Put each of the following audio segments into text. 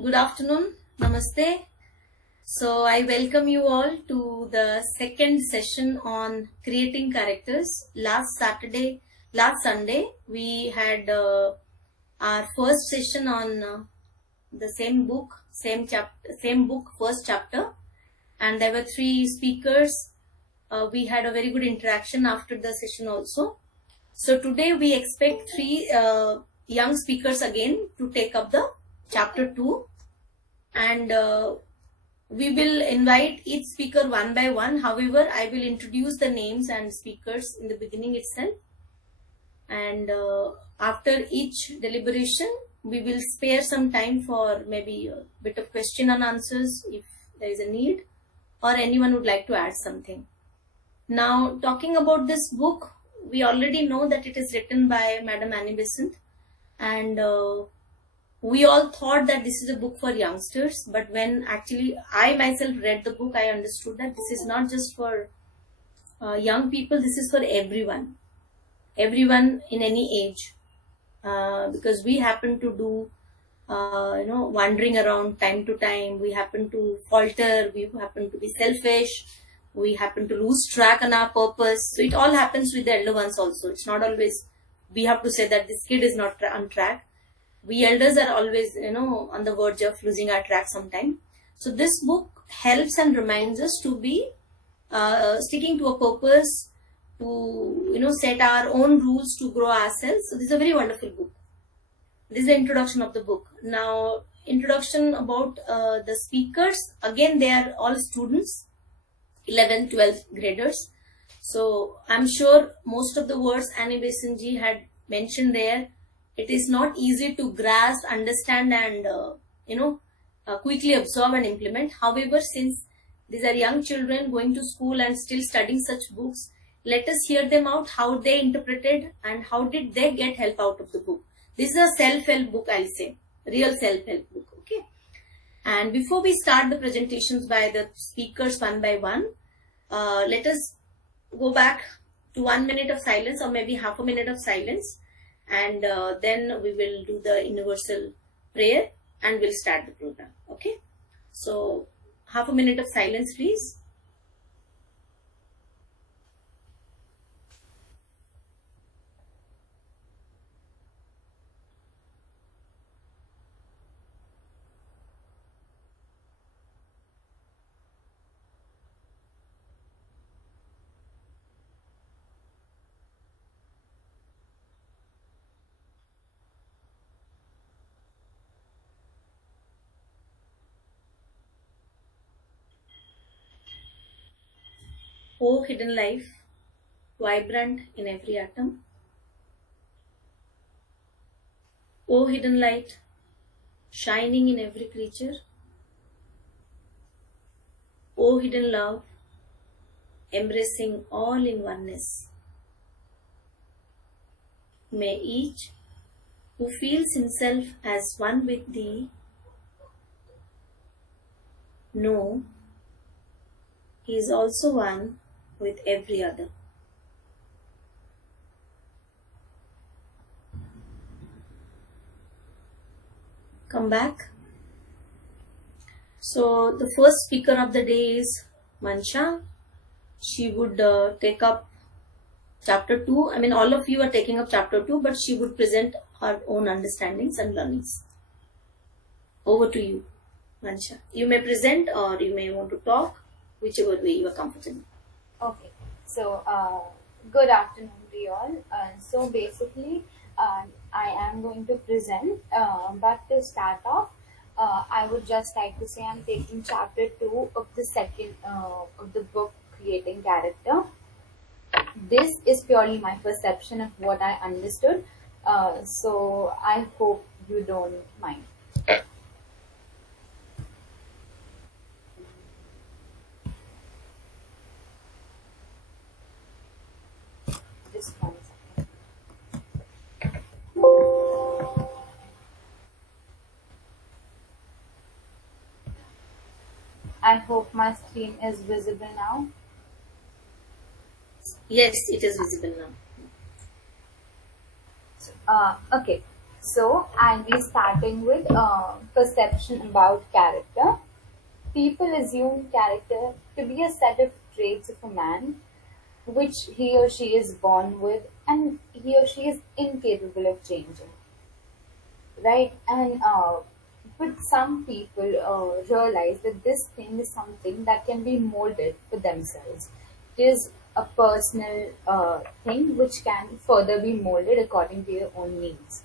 Good afternoon. Namaste. So I welcome you all to the second session on creating characters. Last Sunday, we had our first session on the same book, first chapter, and there were three speakers. We had a very good interaction after the session also. So today we expect three young speakers again to take up the chapter 2, and we will invite each speaker one by one. However, I will introduce the names and speakers in the beginning itself, and after each deliberation we will spare some time for maybe a bit of question and answers if there is a need, or anyone would like to add something. Now, talking about this book, we already know that it is written by Madam Annie Besant, and we all thought that this is a book for youngsters, but when actually I myself read the book, I understood that this is not just for young people, this is for everyone in any age, because we happen to do wandering around time to time, we happen to falter, we happen to be selfish, we happen to lose track on our purpose. So it all happens with the elder ones also. It's not always we have to say that this kid is not on track. We elders are always on the verge of losing our track sometime. So this book helps and reminds us to be sticking to a purpose, to set our own rules to grow ourselves. So this is a very wonderful book. This is the introduction of the book. Now, introduction about the speakers. Again, they are all students, 11th, 12th graders. So I'm sure most of the words Annie Besant ji had mentioned there, it is not easy to grasp, understand, and quickly absorb and implement. However, since these are young children going to school and still studying such books, let us hear them out, how they interpreted and how did they get help out of the book. This is a self-help book, I'll say, real self-help book. Okay. And before we start the presentations by the speakers one by one, let us go back to 1 minute of silence, or maybe half a minute of silence, and then we will do the universal prayer and we'll start the program. Okay. So half a minute of silence, please. O hidden life, vibrant in every atom. O hidden light, shining in every creature. O hidden love, embracing all in oneness. May each who feels himself as one with thee know he is also one with every other. Come back. So the first speaker of the day is Mansha. She would take up chapter 2. I mean, all of you are taking up chapter 2, but she would present her own understandings and learnings. Over to you, Mansha. You may present or you may want to talk, whichever way you are comfortable. Okay, so good afternoon to you all. So basically, I am going to present, but to start off, I would just like to say I'm taking chapter 2 of the second of the book, Creating Character. This is purely my perception of what I understood, so I hope you don't mind. Just 1 second. I hope my screen is visible now. Yes, it is visible now. Okay, So I'll be starting with perception about character. People assume character to be a set of traits of a man which he or she is born with and he or she is incapable of changing, right? And but some people realize that this thing is something that can be molded for themselves. It is a personal thing which can further be molded according to your own needs.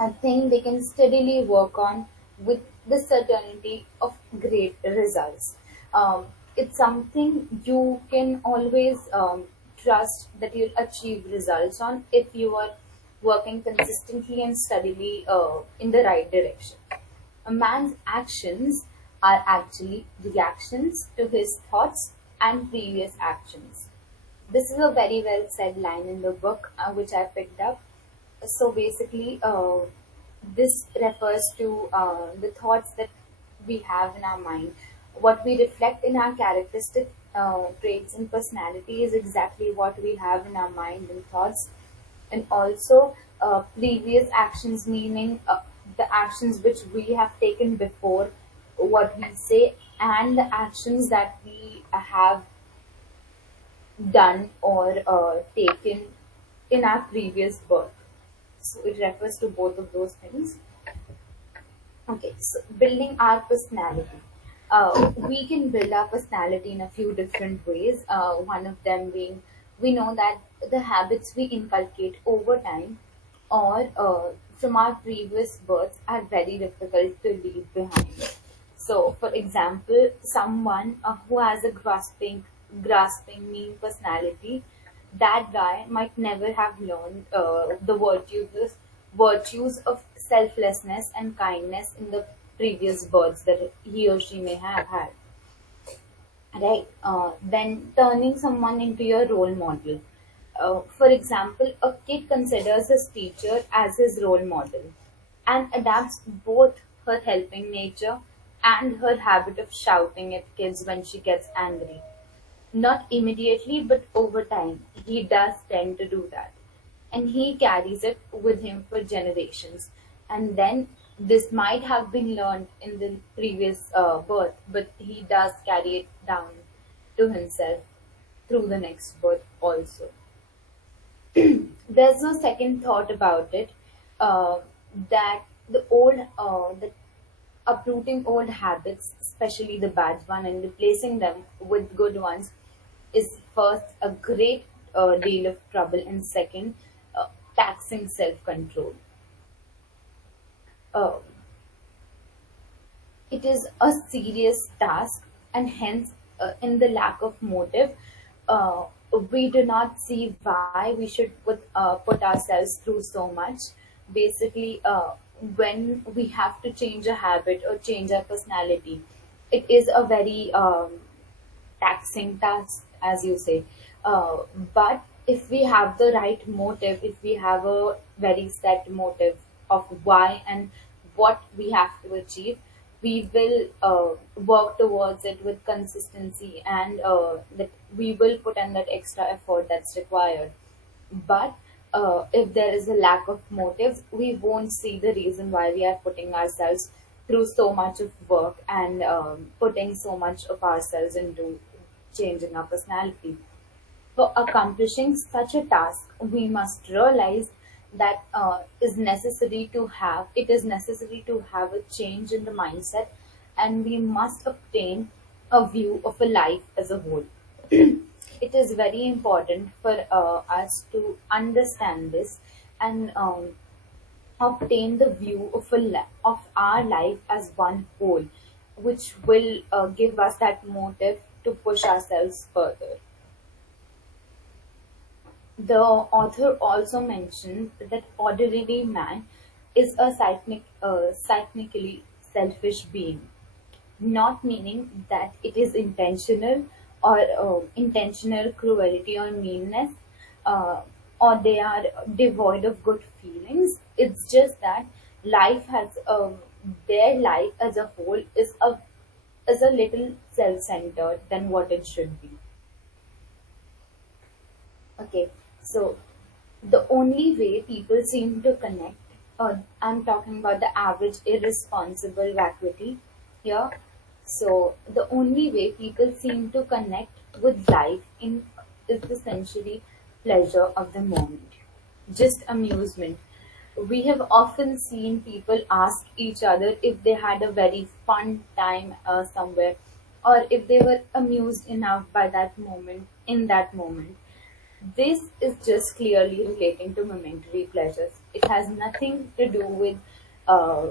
A thing they can steadily work on with the certainty of great results. It's something you can always trust that you'll achieve results on if you are working consistently and steadily in the right direction. A man's actions are actually reactions to his thoughts and previous actions. This is a very well said line in the book which I picked up. So basically, this refers to the thoughts that we have in our mind. What we reflect in our characteristic traits and personality is exactly what we have in our mind and thoughts. And also, previous actions, meaning the actions which we have taken before, what we say, and the actions that we have done or taken in our previous birth. So it refers to both of those things. Okay, so building our personality. We can build our personality in a few different ways. One of them being we know that the habits we inculcate over time or from our previous births are very difficult to leave behind. So, for example, someone who has a grasping, mean personality, that guy might never have learned virtues of selflessness and kindness in the previous births that he or she may have had. Right? Then turning someone into your role model. For example, a kid considers his teacher as his role model and adapts both her helping nature and her habit of shouting at kids when she gets angry. Not immediately, but over time, he does tend to do that. And he carries it with him for generations. And then this might have been learned in the previous birth, but he does carry it down to himself through the next birth also. There's no second thought about it uh, that the uprooting old habits, especially the bad one, and replacing them with good ones is first a great deal of trouble, and second, taxing self control. Uh, it is a serious task, and hence, in the lack of motive, uh, we do not see why we should put ourselves through so much. Basically, when we have to change a habit or change our personality, it is a very taxing task, as you say. Uh, but if we have the right motive, if we have a very set motive of why and what we have to achieve, we will work towards it with consistency and that we will put in that extra effort that's required. But if there is a lack of motives, we won't see the reason why we are putting ourselves through so much of work and putting so much of ourselves into changing our personality. For accomplishing such a task, we must realize that it is necessary to have a change in the mindset, and we must obtain a view of a life as a whole. It is very important for us to understand this and obtain the view of our life as one whole, which will give us that motive to push ourselves further. The author also mentioned that ordinary man is a cynically selfish being, not meaning that it is intentional or intentional cruelty or meanness, uh, or they are devoid of good feelings. It's just that life has their life as a whole is a little self-centered than what it should be. Okay, so the only way people seem to connect I'm talking about the average irresponsible vacuity here. So the only way people seem to connect with life in is essentially pleasure of the moment, just amusement. We have often seen people ask each other if they had a very fun time somewhere, or if they were amused enough by that moment in that moment. This is just clearly relating to momentary pleasures. It has nothing to do with uh,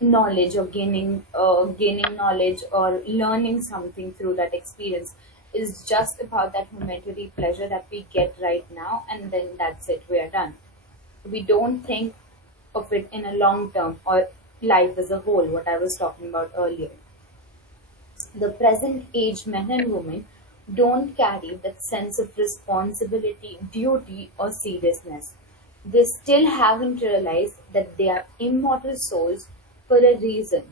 knowledge or gaining knowledge or learning something through that experience. It's just about that momentary pleasure that we get right now, and then that's it. We are done. We don't think of it in a long term or life as a whole. What I was talking about earlier. The present age men and women don't carry that sense of responsibility, duty, or seriousness. They still haven't realized that they are immortal souls for a reason,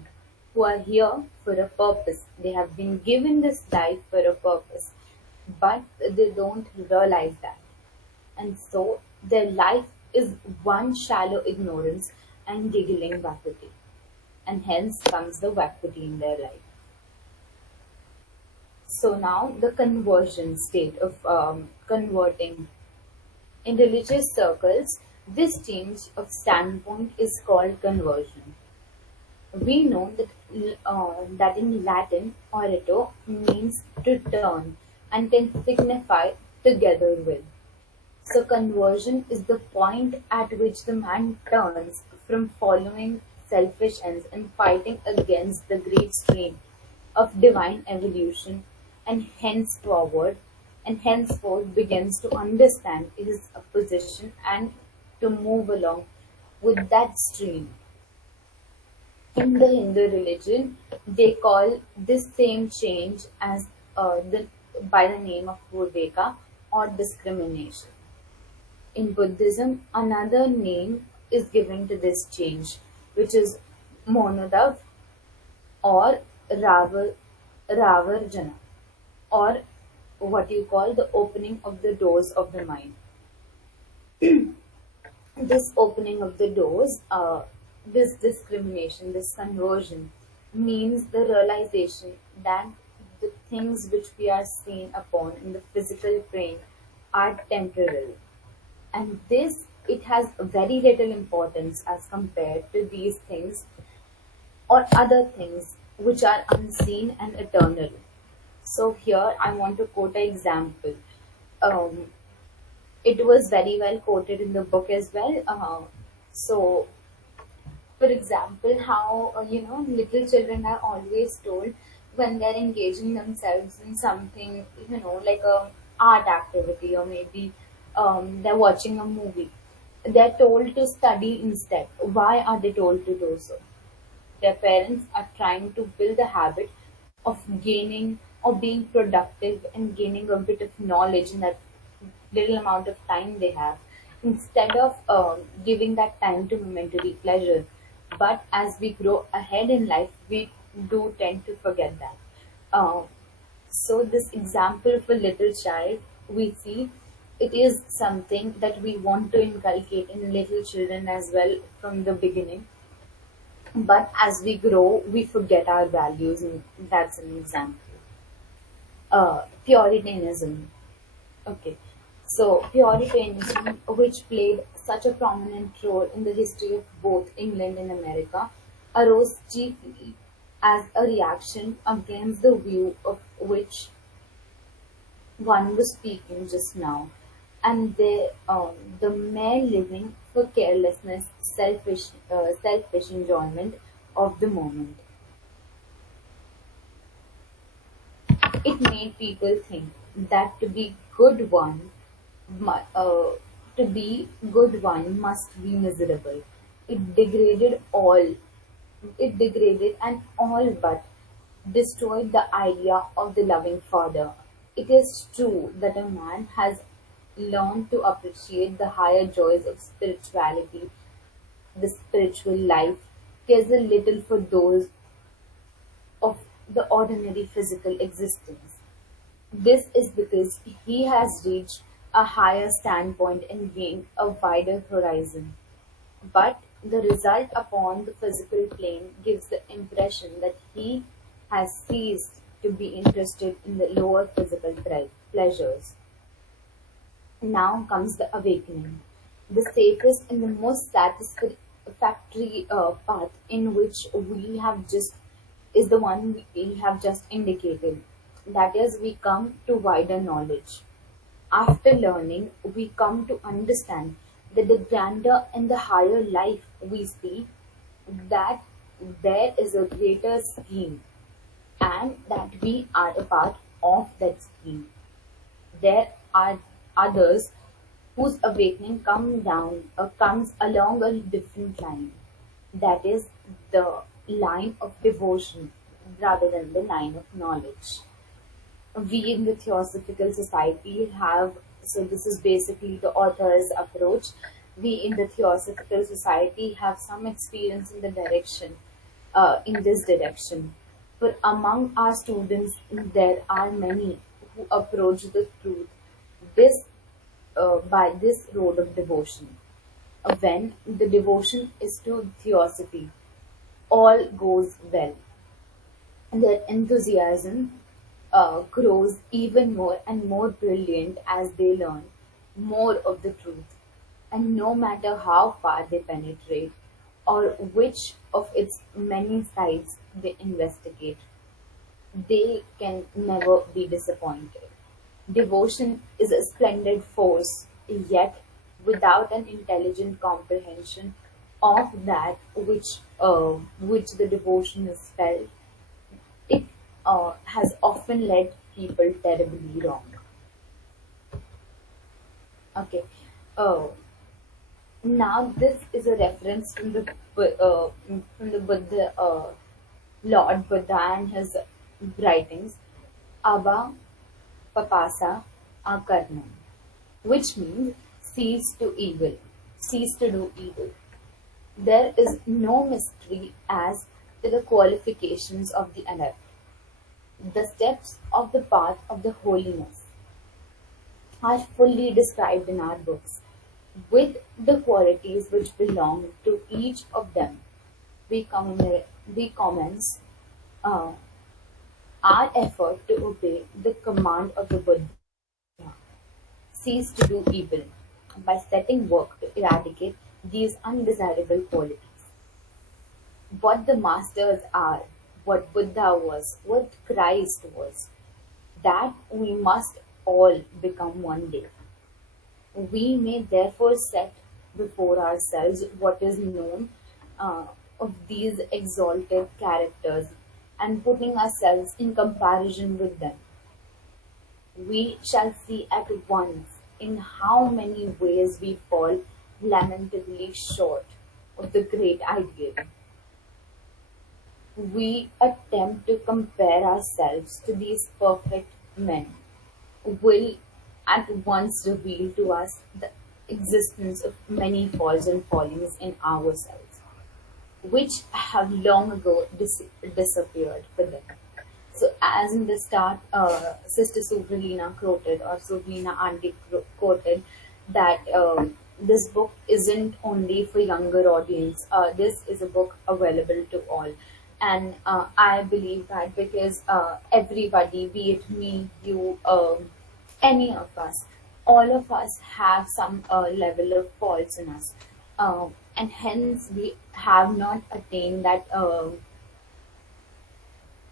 who are here for a purpose. They have been given this life for a purpose, but they don't realize that. And so their life is one shallow ignorance and giggling vacuity. And hence comes the vacuity in their life. So now the conversion state of converting. In religious circles, this change of standpoint is called conversion. We know that in Latin, orato means to turn and can signify together with. So conversion is the point at which the man turns from following selfish ends and fighting against the great stream of divine evolution, and henceforth begins to understand his position and to move along with that stream. In the Hindu religion, they call this same change as by the name of Viveka or discrimination. In Buddhism, another name is given to this change, which is Monadav or Ravar, Ravarjana, or what you call the opening of the doors of the mind. This opening of the doors, this discrimination, this conversion, means the realization that the things which we are seen upon in the physical plane are temporary, and this it has very little importance as compared to these things or other things which are unseen and eternal. So here I want to quote an example. Um, it was very well quoted in the book as well. So, for example, how little children are always told when they're engaging themselves in something, like a art activity, or maybe they're watching a movie. They're told to study instead. Why are they told to do so? Their parents are trying to build a habit of gaining or being productive and gaining a bit of knowledge in that little amount of time they have, instead of giving that time to momentary pleasure. But as we grow ahead in life, we do tend to forget that. Uh, so, this example of a little child, we see it is something that we want to inculcate in little children as well from the beginning, but as we grow we forget our values, and that's an example. Puritanism. Okay, so Puritanism, which played such a prominent role in the history of both England and America, arose chiefly as a reaction against the view of which one was speaking just now, and the mere living for carelessness, selfish enjoyment of the moment. It made people think that mu- uh, to be good one must be miserable. It degraded all. It degraded and all but destroyed the idea of the loving father. It is true that a man has learned to appreciate the higher joys of spirituality, the spiritual life, cares a little for those of the ordinary physical existence. This is because he has reached a higher standpoint and gained a wider horizon. but the result upon the physical plane gives the impression that he has ceased to be interested in the lower physical pleasures. Now comes the awakening, the safest and the most satisfactory path in which we have just is the one we have just indicated. That is, we come to wider knowledge. After learning, we come to understand that the grander and the higher life we see, that there is a greater scheme and that we are a part of that scheme. There are others whose awakening comes along a different line. That is the line of devotion rather than the line of knowledge. We in the Theosophical Society have, so this is basically the author's approach. We in the Theosophical Society have some experience in the direction, in this direction. But among our students, there are many who approach the truth this by this road of devotion. When the devotion is to Theosophy, all goes well. Their enthusiasm grows even more and more brilliant as they learn more of the truth. And no matter how far they penetrate or which of its many sides they investigate, they can never be disappointed. Devotion is a splendid force, yet without an intelligent comprehension of that which the devotion is felt, it has often led people terribly wrong. Okay. Uh, Now this is a reference from the Buddha, Lord Buddha and his writings, Abba Papasa Akarna, which means cease to evil, cease to do evil. There is no mystery as to the qualifications of the adept. The steps of the path of the holiness are fully described in our books, with the qualities which belong to each of them. We commence uh, our effort to obey the command of the Buddha, cease to do evil, by setting work to eradicate these undesirable qualities. What the masters are, what Buddha was, what Christ was, that we must all become one day. We may therefore set before ourselves what is known of these exalted characters, and putting ourselves in comparison with them, we shall see at once in how many ways we fall lamentably short of the great ideal. We attempt to compare ourselves to these perfect men, will at once reveal to us the existence of many faults and fallings in ourselves, which have long ago disappeared for them. So, as in the start, Sister Subralina quoted, or Subralina Auntie quoted, that this book isn't only for younger audience. This is a book available to all, and I believe that because everybody, be it me, you, any of us, all of us have some level of faults in us, and hence we have not attained that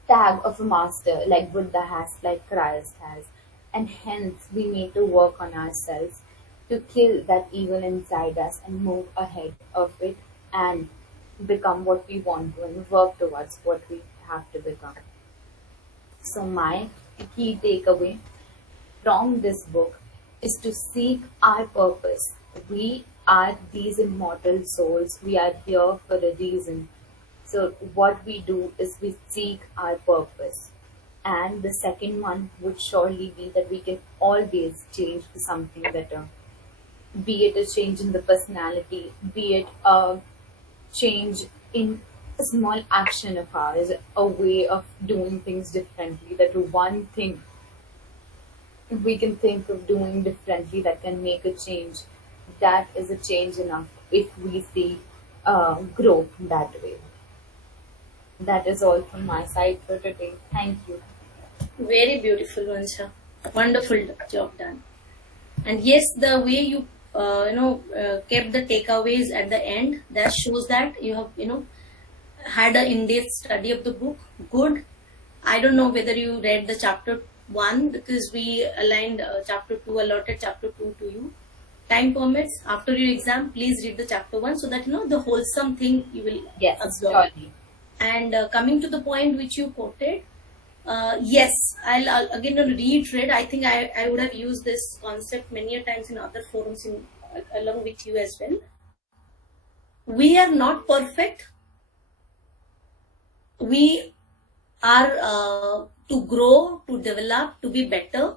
tag of a master like Buddha has, like Christ has, and hence we need to work on ourselves to kill that evil inside us and move ahead of it and become what we want to and work towards what we have to become. So, my key takeaway from this book is to seek our purpose. We are these immortal souls, we are here for a reason. So, what we do is we seek our purpose. And the second one would surely be that we can always change to something better. Be it a change in the personality, be it a change in a small action of ours, a way of doing things differently, that one thing we can think of doing differently that can make a change. That is a change enough. if we see growth that way. That is all from my side for today. Thank you. Very beautiful, Vansha. Wonderful job done. And yes, the way you kept the takeaways at the end, that shows that you have had an in-depth study of the book. Good. I don't know whether you read the chapter 1, because we aligned chapter 2, allotted chapter 2 to you. Time permits, after your exam, please read the chapter 1, so that the wholesome thing you will Yes, absorb. surely. And coming to the point which you quoted, yes, I'll again reiterate. I think I would have used this concept many a times in other forums along with you as well. We are not perfect. We are to grow, to develop, to be better.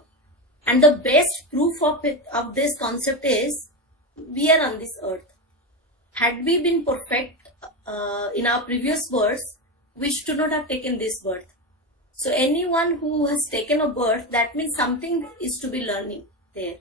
And the best proof of this concept is we are on this earth. Had we been perfect in our previous births, we should not have taken this birth. So anyone who has taken a birth, that means something is to be learning there.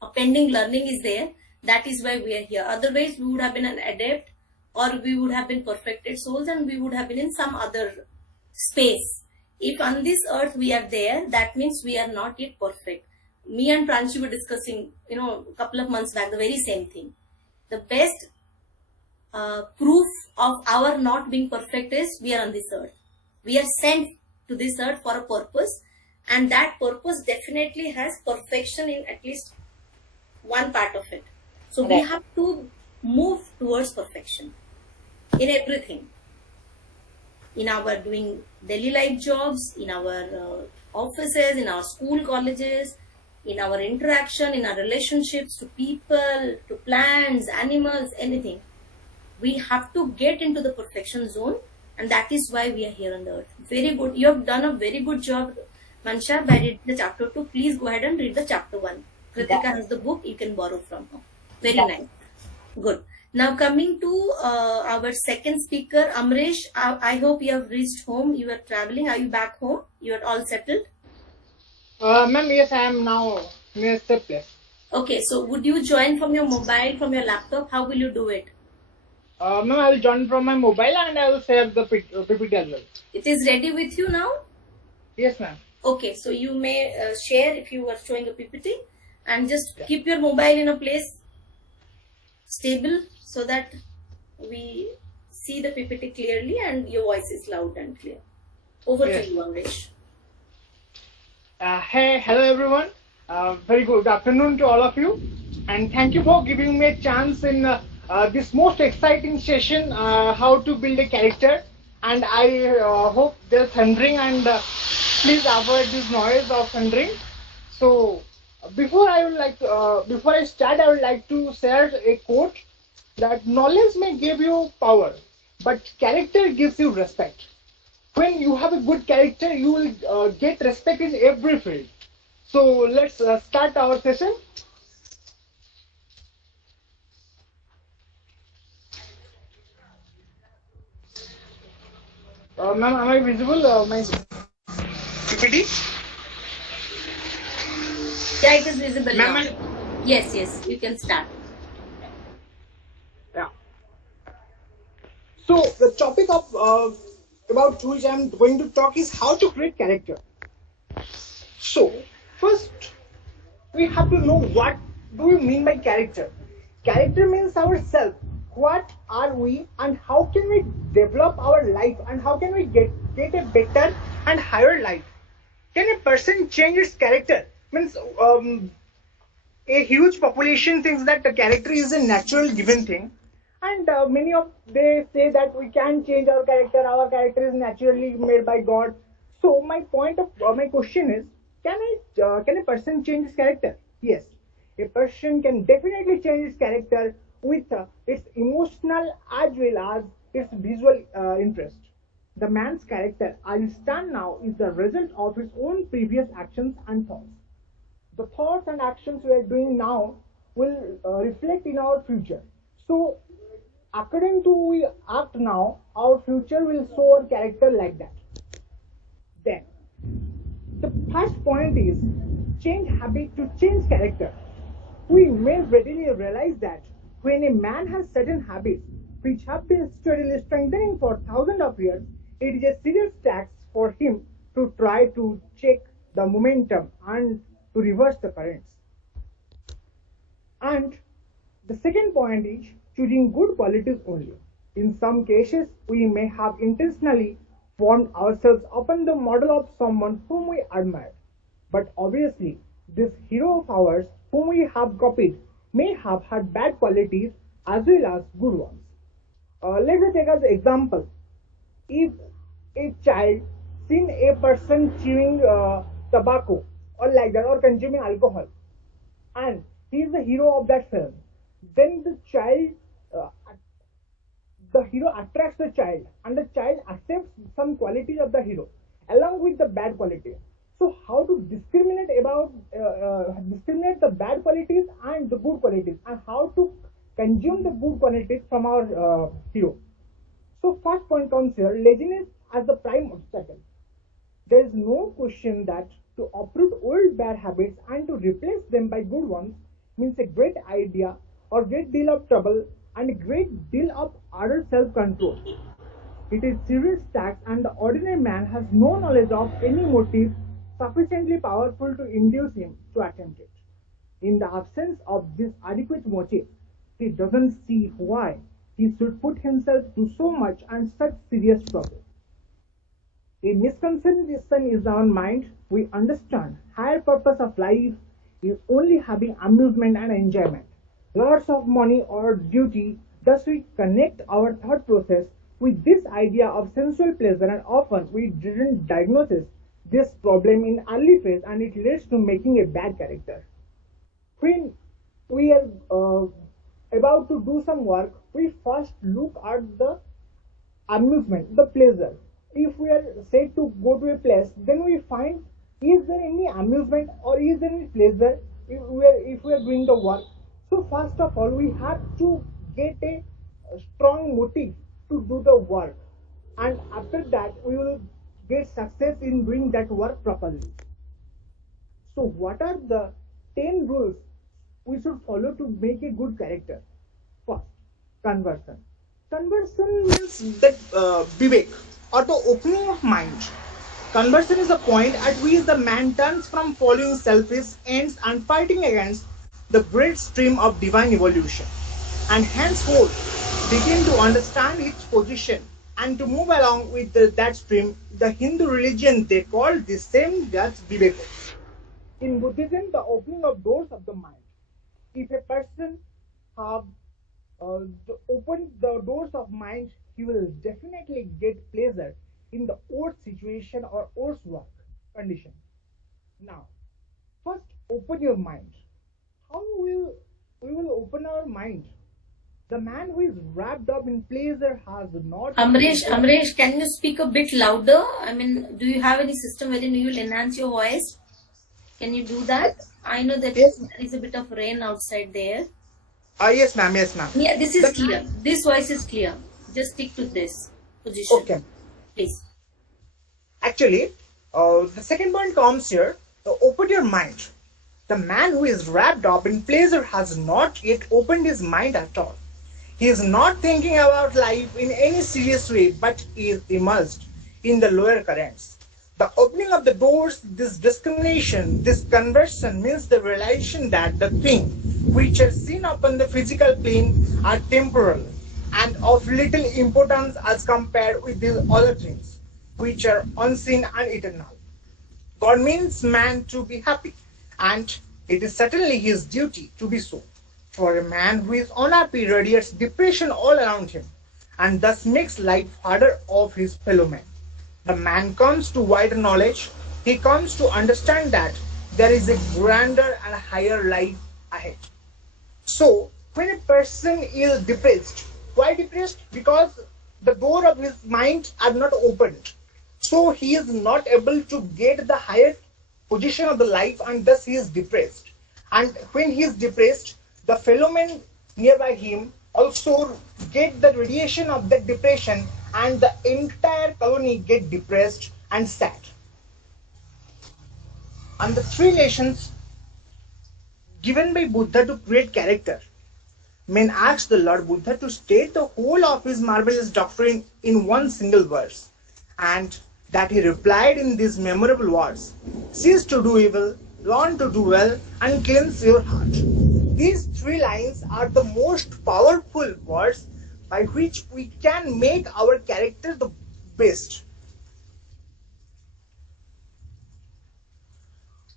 A pending learning is there. That is why we are here. Otherwise, we would have been an adept, or we would have been perfected souls, and we would have been in some other space. If on this earth we are there, that means we are not yet perfect. Me and Pranchi were discussing, a couple of months back, the very same thing. The best proof of our not being perfect is we are on this earth. We are sent to this earth for a purpose, and that purpose definitely has perfection in at least one part of it. So we Right. have to move towards perfection in everything, in our doing daily life jobs, in our offices, in our school colleges, in our interaction, in our relationships to people, to plants, animals, anything. We have to get into the perfection zone, and that is why we are here on the earth. Very good. You have done a very good job, Mansha, by reading the chapter 2. Please go ahead and read the chapter 1. Kritika That- has the book, you can borrow from her. Very that- nice. Good. Now coming to our second speaker, Amresh. I hope you have reached home. You are traveling. Are you back home? You are all settled? Ma'am, yes, I am now near the place. Okay, so would you join from your mobile, from your laptop? How will you do it? Ma'am, I will join from my mobile and I will share the PPT as well. It is ready with you now? Yes, ma'am. Okay, so you may share if you are showing a PPT, and just Yeah. keep your mobile in a place stable so that we see the PPT clearly and your voice is loud and clear. Over Yes. to you, Amresh. Hey, hello everyone. Very good afternoon to all of you, and thank you for giving me a chance in this most exciting session, how to build a character. And I hope there's thundering, and please avoid this noise of thundering. So before I start, I would like to share a quote that knowledge may give you power, but character gives you respect. When you have a good character, you will get respect in every field. So let's start our session. Ma'am, am I visible? My PPT? Yeah, it is visible Ma'am, now. Yes, you can start. yeah. So the topic of about which I'm going to talk is how to create character. So first, we have to know what do we mean by character. Character means ourself. What are we, and how can we develop our life, and how can we get a better and higher life? Can a person change its character? Means a huge population thinks that the character is a natural given thing, and many of they say that we can change our character. Our character is naturally made by God. So my my question is, can a person change his character? Yes, a person can definitely change his character with its emotional as well as its visual interest. The man's character, I'll stand now, is the result of his own previous actions and thoughts. The thoughts and actions we are doing now will reflect in our future. So, according to we act now, our future will show our character like that. Then, the first point is change habit to change character. We may readily realize that When a man has certain habits which have been steadily strengthening for thousands of years, it is a serious task for him to try to check the momentum and to reverse the currents. And the second point is choosing good qualities only. In some cases, we may have intentionally formed ourselves upon the model of someone whom we admire. But obviously, this hero of ours, whom we have copied, may have had bad qualities as well as good ones. Let's take as an example. If a child seen a person chewing tobacco or like that or consuming alcohol, and he is the hero of that film, then uh, the hero attracts the child, and the child accepts some qualities of the hero along with the bad qualities. So, how to discriminate the bad qualities and the good qualities, and how to consume the good qualities from our hero? So, first point comes here: laziness as the prime obstacle. There is no question that to uproot old bad habits and to replace them by good ones means a great idea or great deal of trouble and a great deal of utter self-control. It is serious task and the ordinary man has no knowledge of any motive sufficiently powerful to induce him to attempt it. In the absence of this adequate motive, he doesn't see why he should put himself to so much and such serious trouble. A misconception is our mind. We understand higher purpose of life is only having amusement and enjoyment, lots of money or duty. Thus, we connect our thought process with this idea of sensual pleasure, and often we didn't diagnose this problem in early phase, and it leads to making a bad character. When we are about to do some work, we first look at the amusement, the pleasure. If we are said to go to a place, then we find is there any amusement or is there any pleasure if we are doing the work. So first of all, we have to get a strong motive to do the work, and after that we will get success in doing that work properly. So what are the 10 rules we should follow to make a good character? First, conversion. Conversion means that vivek or the opening of mind. Conversion is the point at which the man turns from following selfish ends and fighting against the great stream of divine evolution, and henceforth begin to understand its position and to move along with that stream. The Hindu religion, they call this same as Viveka. In Buddhism, the opening of doors of the mind. If a person have opened the doors of mind, he will definitely get pleasure in the old situation or old work condition. Now, first open your mind. How will we will open our mind? The man who is wrapped up in pleasure has not. Amresh, can you speak a bit louder? I mean, do you have any system wherein you will enhance your voice? Can you do that? I know that Yes. there is a bit of rain outside there. Yes, ma'am. Yes, ma'am. Yeah, this is clear. This voice is clear. Just stick to this position. Okay. Please. Actually, the second point comes here. Open your mind. The man who is wrapped up in pleasure has not yet opened his mind at all. He is not thinking about life in any serious way, but is immersed in the lower currents. The opening of the doors, this discrimination, this conversion means the realization that the things which are seen upon the physical plane are temporal and of little importance as compared with these other things which are unseen and eternal. God means man to be happy, and it is certainly his duty to be so. For a man who is unhappy radiates depression all around him, and thus makes life harder of his fellow men. The man comes to wider knowledge, he comes to understand that there is a grander and higher life ahead. So, when a person is depressed, why depressed? Because the door of his mind are not opened. So, he is not able to get the highest position of the life, and thus he is depressed. And when he is depressed, the fellow men nearby him also get the radiation of that depression, and the entire colony get depressed and sad. And the three lessons given by Buddha to create character. Men asked the Lord Buddha to state the whole of his marvelous doctrine in one single verse, and that he replied in these memorable words: "Cease to do evil, learn to do well, and cleanse your heart." These three lines are the most powerful words by which we can make our character the best.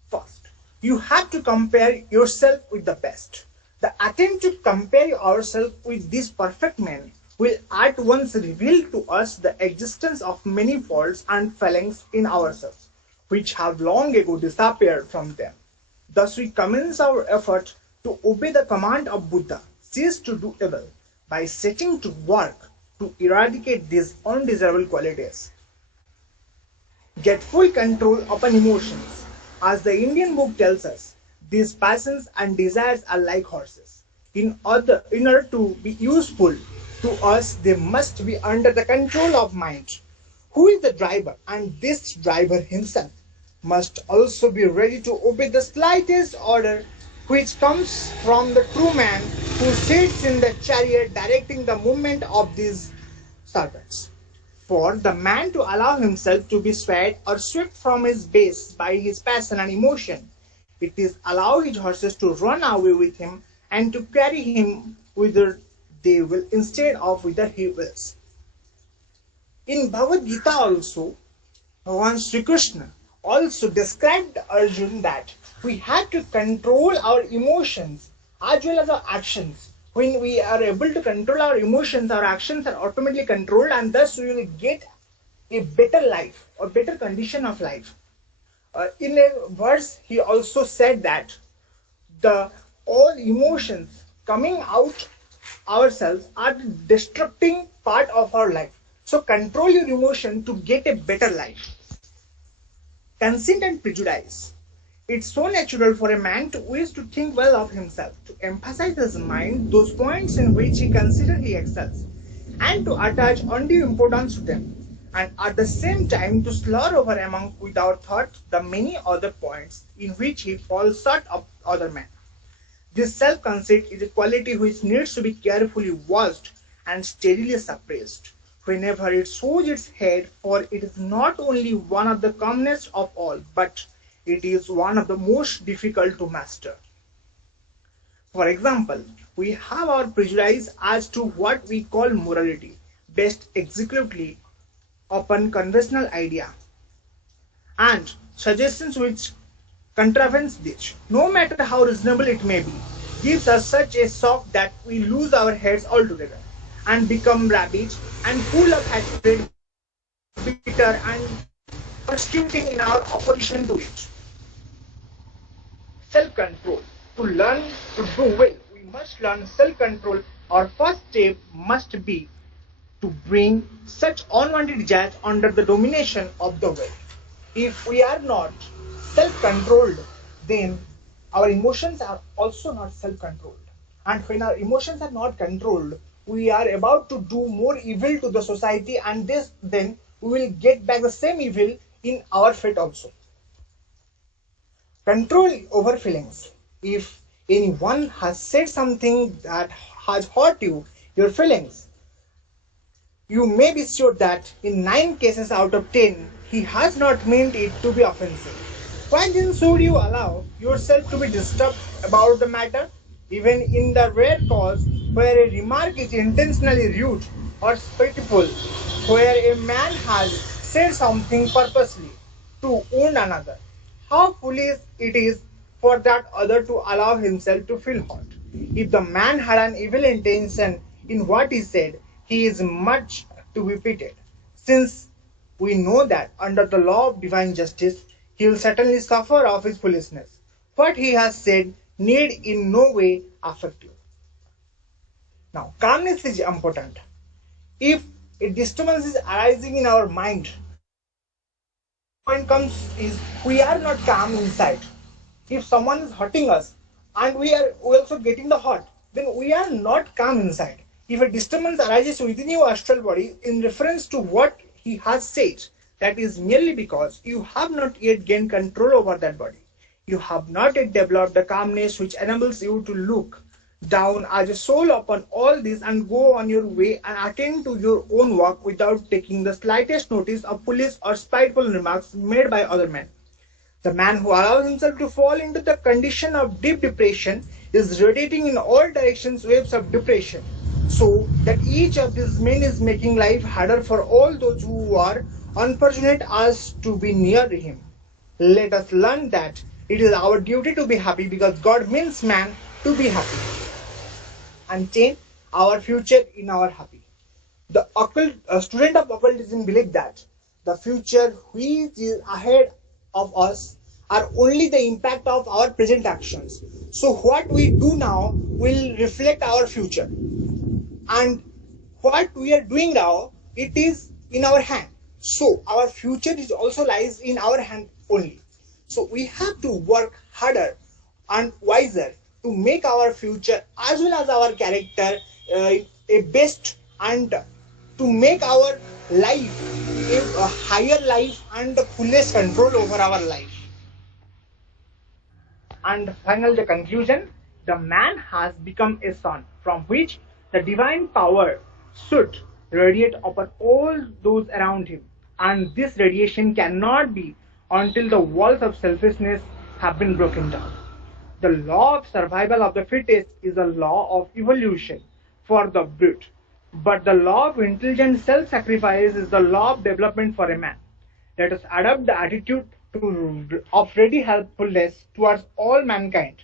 First, you have to compare yourself with the best. The attempt to compare ourselves with these perfect men will at once reveal to us the existence of many faults and failings in ourselves, which have long ago disappeared from them. Thus we commence our effort to obey the command of Buddha, cease to do evil, by setting to work to eradicate these undesirable qualities. Get full control upon emotions. As the Indian book tells us, these passions and desires are like horses. In order to be useful to us, they must be under the control of mind. Who is the driver? And this driver himself must also be ready to obey the slightest order which comes from the true man who sits in the chariot directing the movement of these servants. For the man to allow himself to be swayed or swept from his base by his passion and emotion, it is allow his horses to run away with him and to carry him whither they will instead of whither he wills. In Bhagavad Gita also, Bhagavan Sri Krishna also described Arjuna that we have to control our emotions as well as our actions. When we are able to control our emotions, our actions are automatically controlled, and thus we will get a better life or better condition of life. In a verse, he also said that the all emotions coming out ourselves are the destructing part of our life. So control your emotion to get a better life. Conceit and prejudice. It's so natural for a man to wish to think well of himself, to emphasize his mind those points in which he considers he excels, and to attach undue importance to them, and at the same time to slur over among without thought the many other points in which he falls short of other men. This self-conceit is a quality which needs to be carefully watched and steadily suppressed whenever it shows its head, for it is not only one of the commonest of all, but it is one of the most difficult to master. For example, we have our prejudice as to what we call morality, based exclusively upon conventional idea, and suggestions which contravenes this, no matter how reasonable it may be, gives us such a shock that we lose our heads altogether and become rabid and full of hatred, bitter and persecuting in our opposition to it. Self-control. To learn to do well, we must learn self-control. Our first step must be to bring such unwanted desires under the domination of the will. If we are not self-controlled, then our emotions are also not self-controlled. And when our emotions are not controlled, we are about to do more evil to the society, and then we will get back the same evil in our fate also. Control over feelings. If anyone has said something that has hurt you, your feelings, you may be sure that in 9 cases out of 10, he has not meant it to be offensive. Why then should you allow yourself to be disturbed about the matter? Even in the rare cause where a remark is intentionally rude or spiteful, where a man has said something purposely to wound another, how foolish it is for that other to allow himself to feel hurt. If the man had an evil intention in what he said, he is much to be pitied, since we know that under the law of divine justice, he will certainly suffer of his foolishness. What he has said need in no way affect you. Now, calmness is important. If a disturbance is arising in our mind, point comes is we are not calm inside. If someone is hurting us and we are also getting the hurt, then we are not calm inside. If a disturbance arises within your astral body in reference to what he has said, that is merely because you have not yet gained control over that body. You have not yet developed the calmness which enables you to look down as a soul upon all this and go on your way and attend to your own work without taking the slightest notice of foolish or spiteful remarks made by other men. The man who allows himself to fall into the condition of deep depression is radiating in all directions waves of depression, so that each of these men is making life harder for all those who are unfortunate as to be near him. Let us learn that it is our duty to be happy because God means man to be happy and change our future in our happy. The student of occultism believe that the future which is ahead of us are only the impact of our present actions. So what we do now will reflect our future, and what we are doing now, it is in our hand. So our future is also lies in our hand only. So we have to work harder and wiser to make our future as well as our character a best, and to make our life a higher life and the fullest control over our life. And final the conclusion, the man has become a sun from which the divine power should radiate upon all those around him. And this radiation cannot be until the walls of selfishness have been broken down. The law of survival of the fittest is a law of evolution for the brute, but the law of intelligent self-sacrifice is the law of development for a man. Let us adopt the attitude of ready helpfulness towards all mankind.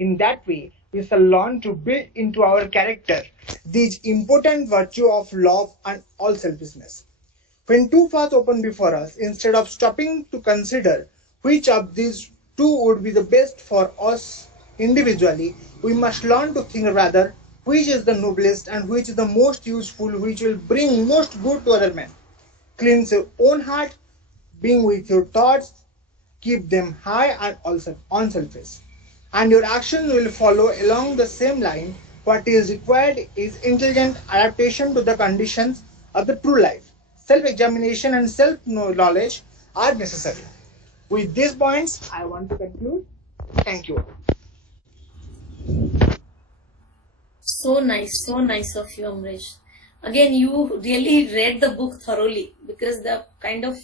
In that way, we shall learn to build into our character these important virtue of love and all selfishness. When two paths open before us, instead of stopping to consider which of these two would be the best for us individually, we must learn to think rather which is the noblest and which is the most useful, which will bring most good to other men. Cleanse your own heart, being with your thoughts, keep them high and also unselfish, and your action will follow along the same line. What is required is intelligent adaptation to the conditions of the true life. Self-examination and self-knowledge are necessary. With these points, I want to conclude. Thank you. So nice of you, Amresh. Again, you really read the book thoroughly, because the kind of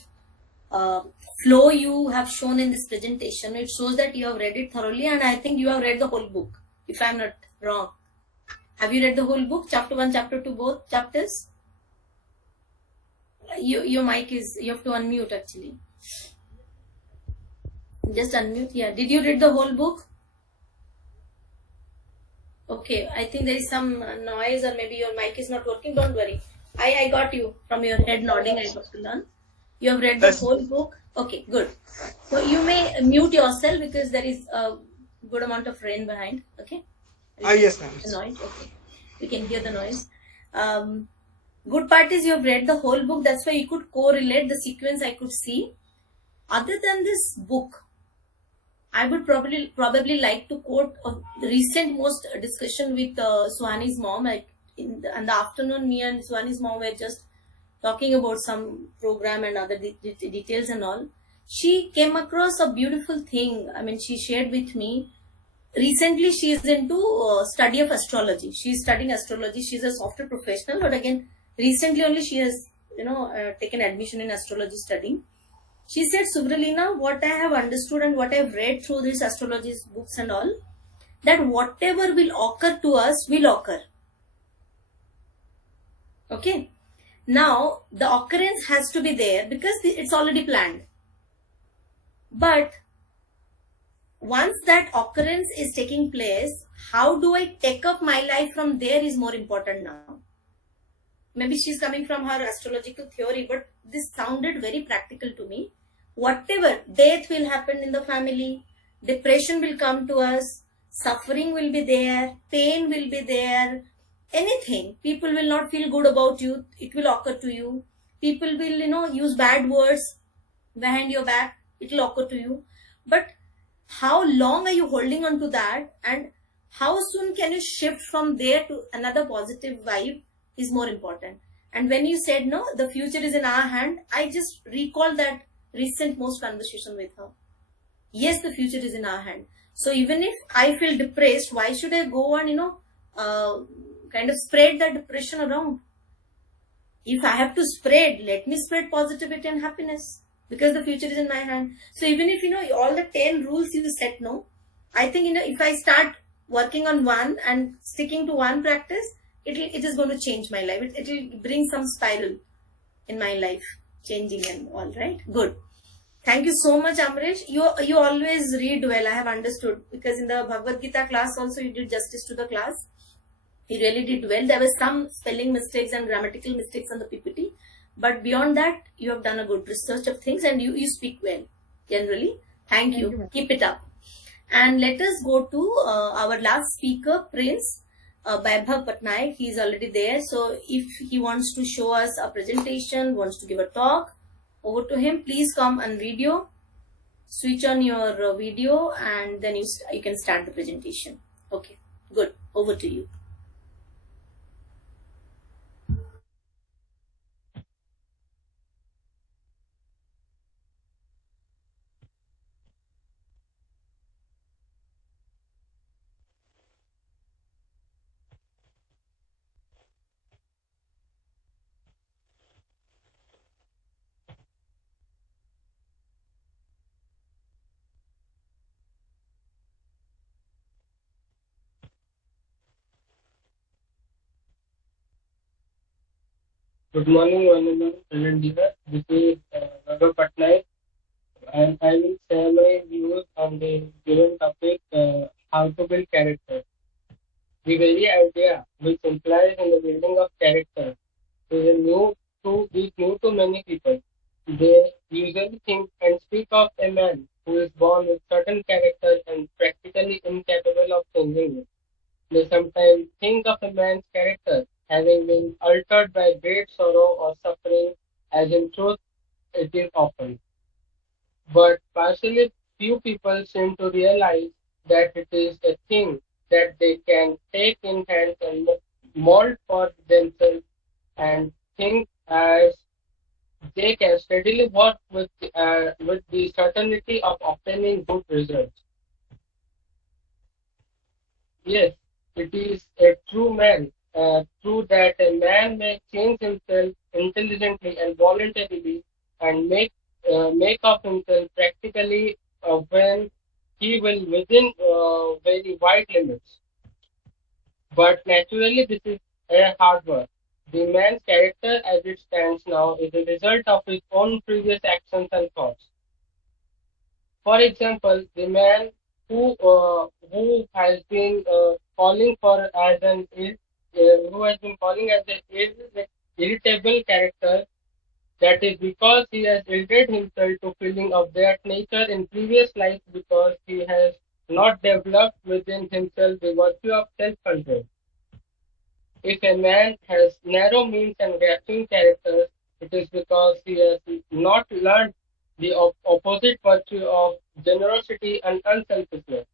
flow you have shown in this presentation, it shows that you have read it thoroughly, and I think you have read the whole book, if I'm not wrong. Have you read the whole book, chapter 1, chapter 2, both chapters? Your mic is, you have to unmute actually. Just unmute. Yeah. Did you read the whole book? Okay. I think there is some noise, or maybe your mic is not working. Don't worry. I got you from your head nodding. I got to learn. You have read the whole book? Okay, good. So you may mute yourself because there is a good amount of rain behind. Okay? Yes, ma'am. The noise? Okay. We can hear the noise. Good part is you have read the whole book. That's why you could correlate the sequence. I could see. Other than this book, I would probably like to quote a recent most discussion with Suhani's mom. Like in the afternoon, me and Suhani's mom were just talking about some program and other details and all. She came across a beautiful thing. I mean, she shared with me. Recently, she is into study of astrology. She is studying astrology. She is a software professional, but again, recently only she has, taken admission in astrology studying. She said, Subralina, what I have understood and what I have read through these astrology books and all, that whatever will occur to us will occur. Okay. Now, the occurrence has to be there because it's already planned. But once that occurrence is taking place, how do I take up my life from there is more important now. Maybe she's coming from her astrological theory, but this sounded very practical to me. Whatever, death will happen in the family, depression will come to us, suffering will be there, pain will be there, anything. People will not feel good about you, it will occur to you. People will, use bad words behind your back, it will occur to you. But how long are you holding on to that, and how soon can you shift from there to another positive vibe is more important. And when you said, no, the future is in our hand, I just recall that recent most conversation with her. Yes, the future is in our hand. So even if I feel depressed, why should I go and, uh, kind of spread the depression around. If I have to spread, let me spread positivity and happiness, because the future is in my hand. So even if all the 10 rules you set, no, I think if I start working on one and sticking to one practice, it is going to change my life. It will bring some spiral in my life, changing and all, right? Good. Thank you so much, Amresh. You always read well, I have understood, because in the Bhagavad Gita class also you did justice to the class. You really did well. There were some spelling mistakes and grammatical mistakes on the PPT, but beyond that, you have done a good research of things, and you speak well generally. Thank you. you, ma'am. Keep it up. And let us go to our last speaker, Prince Vaibhav Patnaik. He is already there. So if he wants to show us a presentation, wants to give a talk, over to him. Please come on video. Switch on your video, and then you can start the presentation. Okay, good. Over to you. Good morning, Honorable President. This is Vaibhav Patnaik, and I will share my views on the given topic, how to build character. The very idea which implies in the building of character is new to many people. They usually think and speak of a man who is born with certain characters and practically incapable of changing it. They sometimes think of a man's character having been altered by great sorrow or suffering, as in truth it is often. But partially few people seem to realize that it is a thing that they can take in hands and mold for themselves, and think as they can steadily work with the certainty of obtaining good results. Yes, it is a true man, true that a man may change himself intelligently and voluntarily, and make of himself practically, when he will within very wide limits. But naturally, this is a hard work. The man's character as it stands now is a result of his own previous actions and thoughts. For example, the man who has been calling for as an who has been calling as an irritable character, that is because he has yielded himself to feeling of that nature in previous life, because he has not developed within himself the virtue of self-control. If a man has narrow means and grasping characters, it is because he has not learned the opposite virtue of generosity and unselfishness.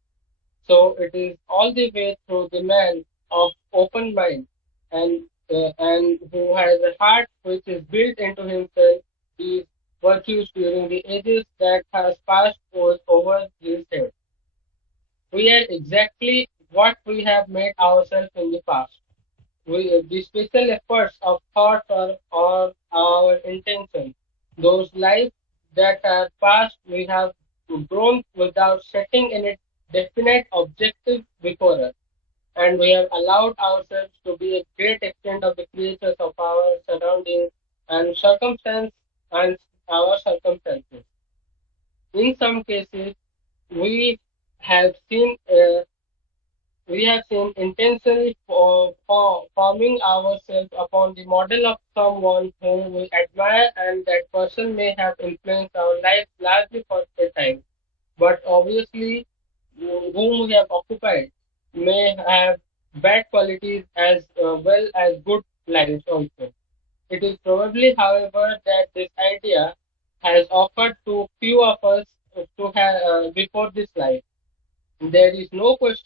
So it is all the way through the man of open mind, and who has a heart which is built into himself these virtues during the ages that has passed over his head. We are exactly what we have made ourselves in the past. The special efforts of thought or our intention, those lives that are past, we have grown without setting any definite objective before us, and we have allowed ourselves to be a great extent of the creatures of our surroundings and and our circumstances. In some cases, we have seen intentionally forming ourselves upon the model of someone whom we admire, and that person may have influenced our life largely for a time. But obviously, whom we have occupied may have bad qualities as well as good lives also. It is probably, however, that this idea has offered to few of us to have before this life. There is no question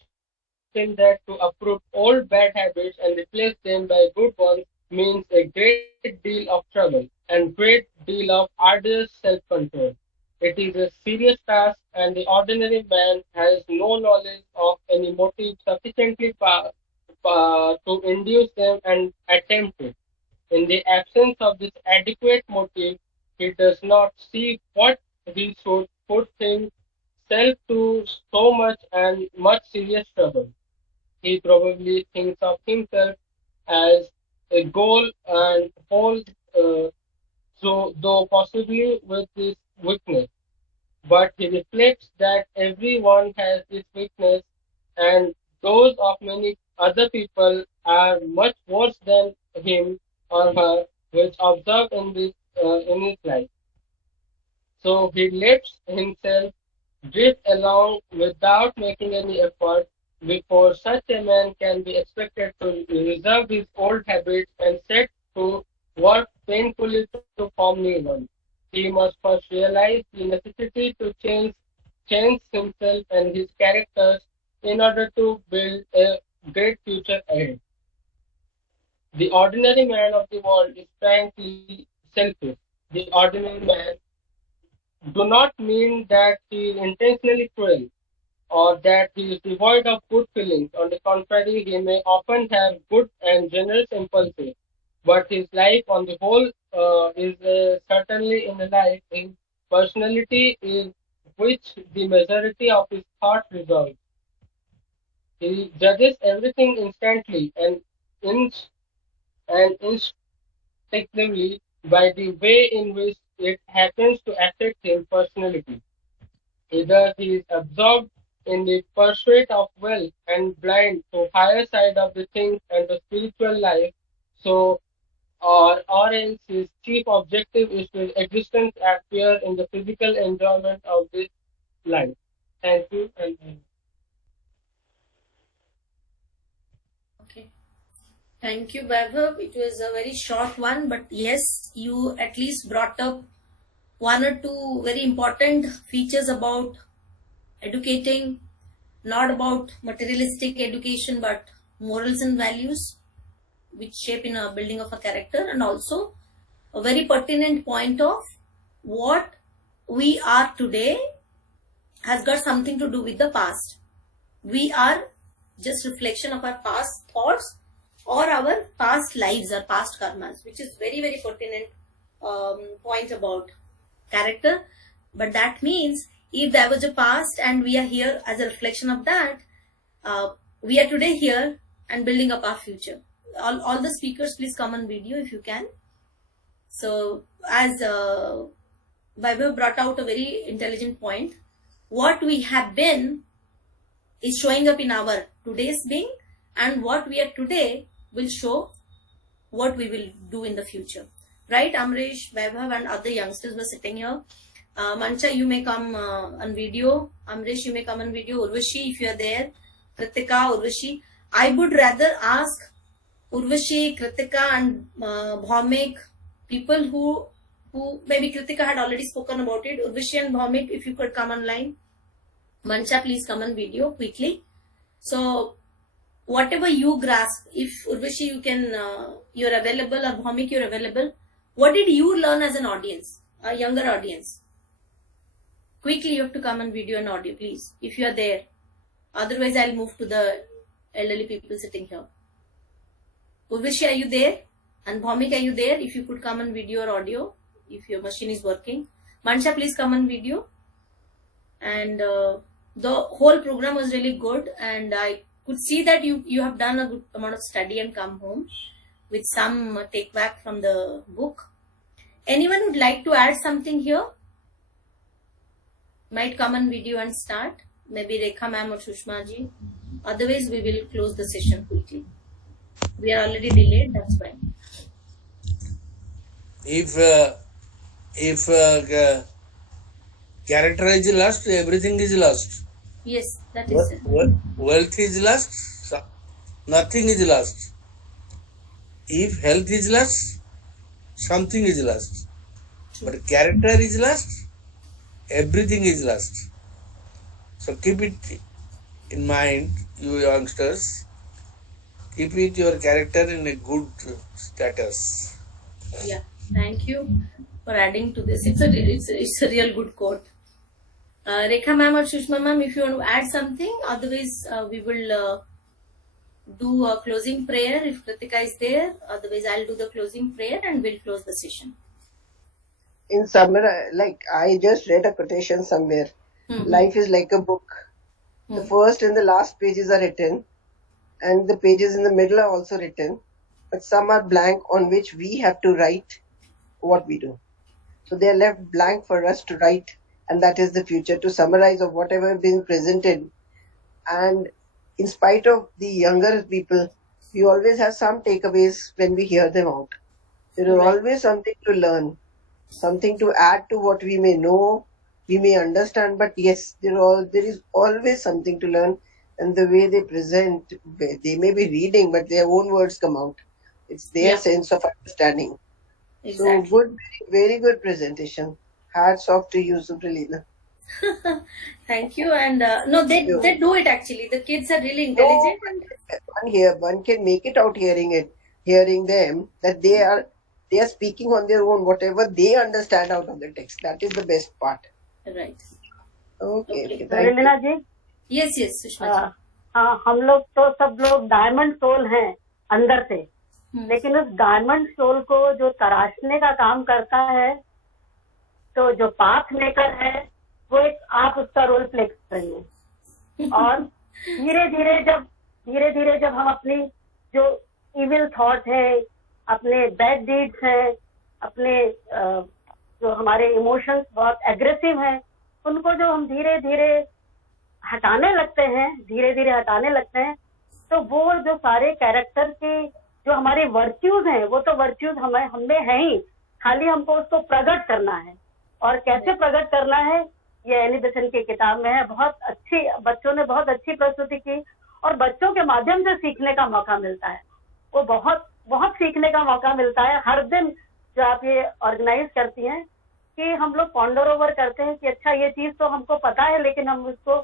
that to uproot old bad habits and replace them by good ones means a great deal of trouble and great deal of arduous self-control. It is a serious task, and the ordinary man has no knowledge of any motive sufficiently to induce them and attempt it. In the absence of this adequate motive, he does not see what he should put himself to so much and much serious trouble. He probably thinks of himself as a goal and whole, so though possibly with this weakness. But he reflects that everyone has this weakness, and those of many other people are much worse than him or her, which observe in his life. So he lets himself drift along without making any effort. Before such a man can be expected to reserve his old habits and set to work painfully to form new ones. He must first realize the necessity to change himself and his characters in order to build a great future ahead. The ordinary man of the world is frankly selfish. The ordinary man do not mean that he is intentionally cruel or that he is devoid of good feelings. On the contrary, he may often have good and generous impulses, but his life on the whole is certainly in a life. His personality is which the majority of his thought resolves. He judges everything instantly and instinctively by the way in which it happens to affect his personality. Either he is absorbed in the pursuit of wealth and blind to higher side of the things and the spiritual life, so or else his chief objective is to existence appear in the physical enjoyment of this life. Thank you and Okay. Thank you, Vaibhav. It was a very short one, but yes, you at least brought up one or two very important features about educating, not about materialistic education, but morals and values, which shape in a building of a character, and also a very pertinent point of what we are today has got something to do with the past. We are just reflection of our past thoughts or our past lives or past karmas, which is very, very pertinent point about character. But that means if there was a past and we are here as a reflection of that, we are today here and building up our future. All the speakers, please come on video if you can. So as Vaibhav brought out a very intelligent point, what we have been is showing up in our today's being, and what we are today will show what we will do in the future. Right, Amrish, Vaibhav and other youngsters were sitting here. Mancha, you may come on video. Amrish, you may come on video. Urvashi, if you are there. Kritika, Urvashi. I would rather ask Urvashi, Kritika and Bhaumik, people who maybe Kritika had already spoken about it. Urvashi and Bhaumik, if you could come online. Mancha, please come on video quickly. So whatever you grasp, if Urvashi you can, you're available, or Bhaumik you're available, what did you learn as an audience, a younger audience? Quickly you have to come on video and audio, please, if you are there. Otherwise I'll move to the elderly people sitting here. Urvashi, are you there? And Bhaumik, are you there? If you could come on video or audio, if your machine is working. Mansha, please come on video. And the whole program was really good, and I could see that you have done a good amount of study and come home with some take back from the book. Anyone would like to add something here? Might come on video and start. Maybe Rekha ma'am or Sushma ji. Otherwise, we will close the session quickly. We are already delayed, that's why. If character is lost, everything is lost. Yes, that is it. Wealth is lost, nothing is lost. If health is lost, something is lost. But character is lost, everything is lost. So keep it in mind, you youngsters. Keep it your character in a good status. Yeah, thank you for adding to this. It's a real good quote. Rekha ma'am or Sushma ma'am, if you want to add something, otherwise we will do a closing prayer if Kritika is there. Otherwise, I'll do the closing prayer and we'll close the session. In summary, like I just read a quotation somewhere. Mm-hmm. Life is like a book. The first and the last pages are written, and the pages in the middle are also written, but some are blank on which we have to write what we do. So they are left blank for us to write, and that is the future, to summarize of whatever been presented. And in spite of the younger people, we always have some takeaways when we hear them out. There is Right. always something to learn, something to add to what we may know, we may understand, but yes, there is always something to learn. And the way they present, they may be reading, but their own words come out. It's their Yeah. sense of understanding. Exactly. So good, very good presentation. Hats off to you, Supralina. Thank you. And no, they do it actually. The kids are really intelligent. And One can make it out hearing them, that they are speaking on their own, whatever they understand out of the text. That is the best part. right. Okay, Okay. thank you. सुरीलिना ji, Yes, yes, Sushma ji. हम लोग तो सब लोग diamond soul हैं अंदर से, लेकिन उस डायमंड सोल को जो तराशने का काम करता है, तो जो पाथ मेकर है, वो एक आप उसका रोल प्ले कर रही हैं. और धीरे धीरे जब हम अपनी जो इविल थॉट है, अपने बैड डीड्स हैं, अपने जो हमारे इमोशंस बहुत एग्रेसिव हैं, उनको जो हम धीरे धीरे हटाने लगते हैं, तो वो जो सारे कैरेक्टर के जो हमारे वर्च्यूज हैं, वो तो वर्च्यूज हमें हैं ही, खाली हमको उसको प्रकट करना है. और कैसे प्रकट करना है, ये एनी बेसेंट की किताब में है. बहुत अच्छी, बच्चों ने बहुत अच्छी प्रस्तुति की, और बच्चों के माध्यम से सीखने का मौका मिलता है. वो बहुत बहुत सीखने का मौका मिलता है. हर दिन जो आप ये ऑर्गेनाइज करती हैं, कि हम लोग पॉन्डर ओवर करते हैं कि अच्छा ये चीज तो हमको पता है, लेकिन हम उसको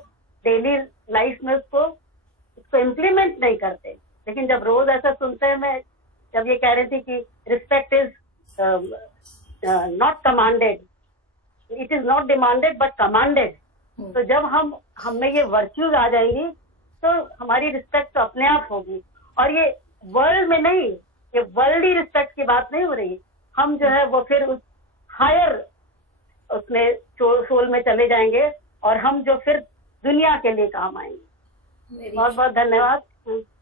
डेली लाइफ में उसको इम्प्लीमेंट नहीं करते. लेकिन जब रोज ऐसा सुनते हैं, मैं जब ये कह रही थी कि respect is not commanded, it is not demanded but commanded. तो जब हम में ये वर्च्यूज आ जाएंगी, तो हमारी रिस्पेक्ट तो अपने आप होगी. और ये वर्ल्ड में नहीं, ये वर्ल्डली रिस्पेक्ट की बात नहीं हो रही. हम जो है वो फिर उस हायर उसमें सोल में चले जाएंगे, और हम जो फिर दुनिया के लिए काम आएंगे. बहुत बहुत धन्यवाद.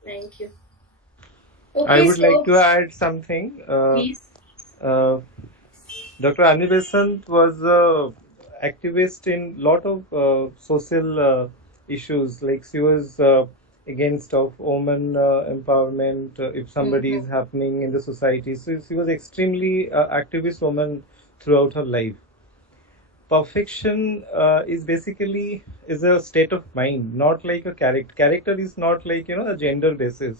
Thank you. I would like to add something. Please. Dr. Annie Besant was an activist in lot of social issues. Like she was against of women empowerment if somebody is happening in the society. So she was extremely activist woman throughout her life. Perfection is basically a state of mind, not like a character. Character is not like a gender basis.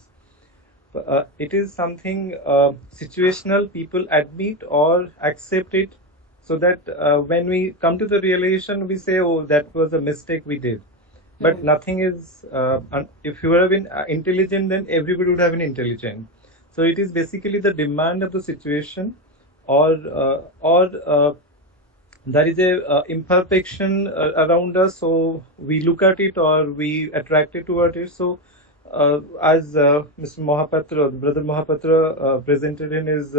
It is something situational. People admit or accept it, so that when we come to the realization, we say, "Oh, that was a mistake we did." But nothing is. If you have been intelligent, then everybody would have been intelligent. So it is basically the demand of the situation, or there is a imperfection around us, so we look at it or we attract it toward it. So as Mr. Mohapatra, Brother Mohapatra presented in his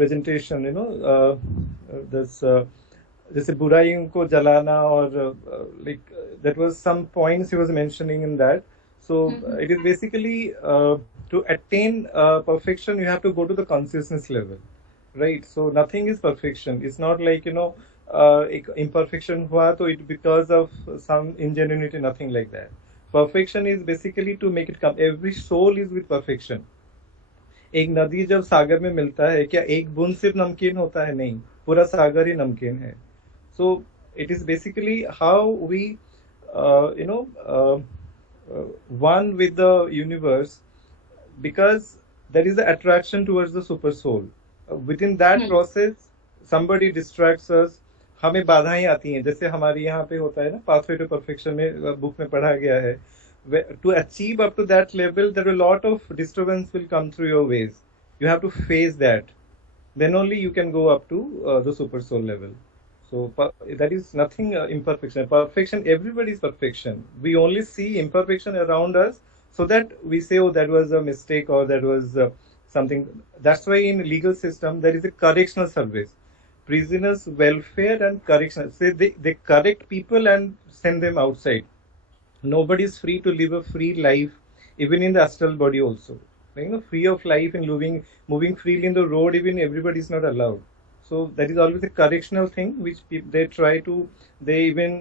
presentation, this जैसे बुराइयों को जलाना, or like that was some points he was mentioning in that. So it is basically to attain perfection, you have to go to the consciousness level. Right, so nothing is perfection. It's not like imperfection हुआ तो it because of some ingenuity, nothing like that. Perfection is basically to make it come. Every soul is with perfection. एक नदी जब सागर में मिलता है, क्या एक बूंद सिर्फ नमकीन होता है? नहीं, पूरा सागर ही नमकीन है. So it is basically how we one with the universe, because there is the attraction towards the super soul. Within that process somebody distracts us. हमें बाधाएं आती हैं, जैसे हमारे यहाँ पे होता है ना, पाथवे टू परफेक्शन में बुक में पढ़ा गया है. To achieve up to that level, there are a lot of disturbance will come through your ways. You have to face that. Then only you can go up to the super soul level. So that is nothing imperfection. Perfection, everybody is perfection. We only see imperfection around us, so that we say, oh, that was a mistake or that was something. That's why in legal system there is a correctional service, prisoners welfare and correctional. Say they correct people and send them outside. Nobody is free to live a free life, even in the astral body also. Free of life and moving freely in the road, even everybody is not allowed. So that is always a correctional thing which they try to. They even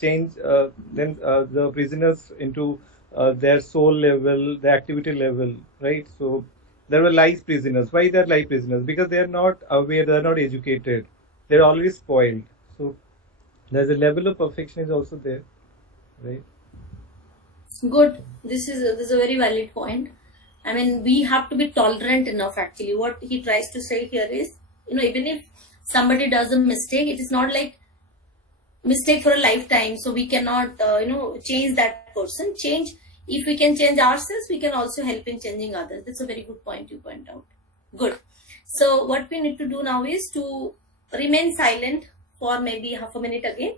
change the prisoners into their soul level, the activity level, right? So there were life prisoners. Why they are life prisoners? Because they are not aware, they are not educated, they are always spoiled. So there's a level of perfection is also there, right? Good. This is a very valid point. I mean, we have to be tolerant enough. Actually, what he tries to say here is, even if somebody does a mistake, it is not like mistake for a lifetime. So we cannot, change that person. If we can change ourselves, we can also help in changing others. That's a very good point you point out. Good. So what we need to do now is to remain silent for maybe half a minute again,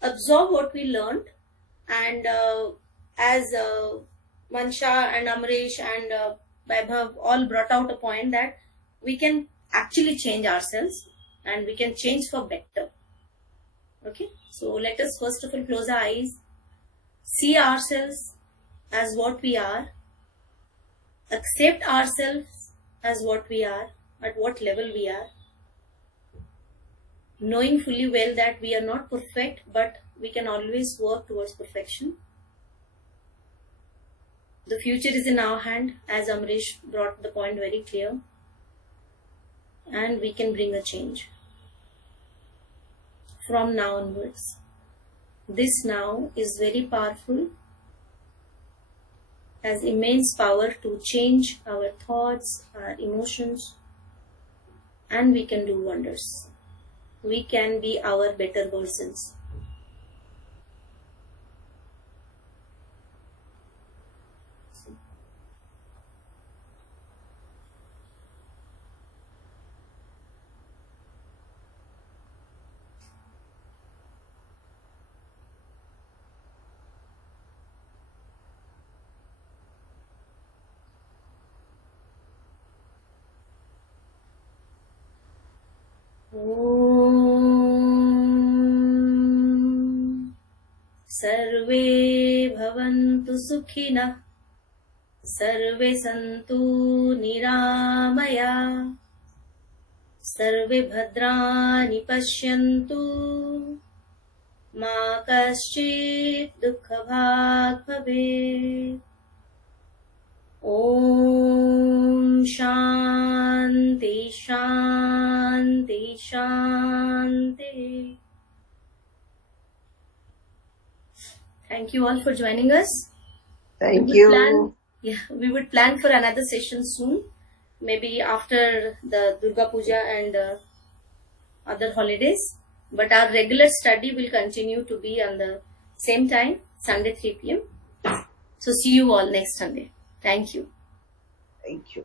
absorb what we learned, and as Mansha and Amresh and Vaibhav all brought out a point that we can actually change ourselves and we can change for better. Okay, so let us first of all close our eyes, see ourselves as what we are, accept ourselves as what we are, at what level we are, knowing fully well that we are not perfect, but we can always work towards perfection. The future is in our hand, as Amresh brought the point very clear, and we can bring a change from now onwards. This now is very powerful, has immense power to change our thoughts, our emotions, and we can do wonders. We can be our better versions. सर्वे भवन्तु सुखिनः, सर्वे सन्तु निरामया, सर्वे भद्राणि पश्यन्तु, मा कश्चित् दुःखभाग् भवेत्। ॐ शान्ति शान्ति शान्ति। Thank you all for joining us. Thank We would plan for another session soon, maybe after the Durga Puja and other holidays. But our regular study will continue to be on the same time, Sunday 3 p.m. So see you all next Sunday. Thank you. Thank you.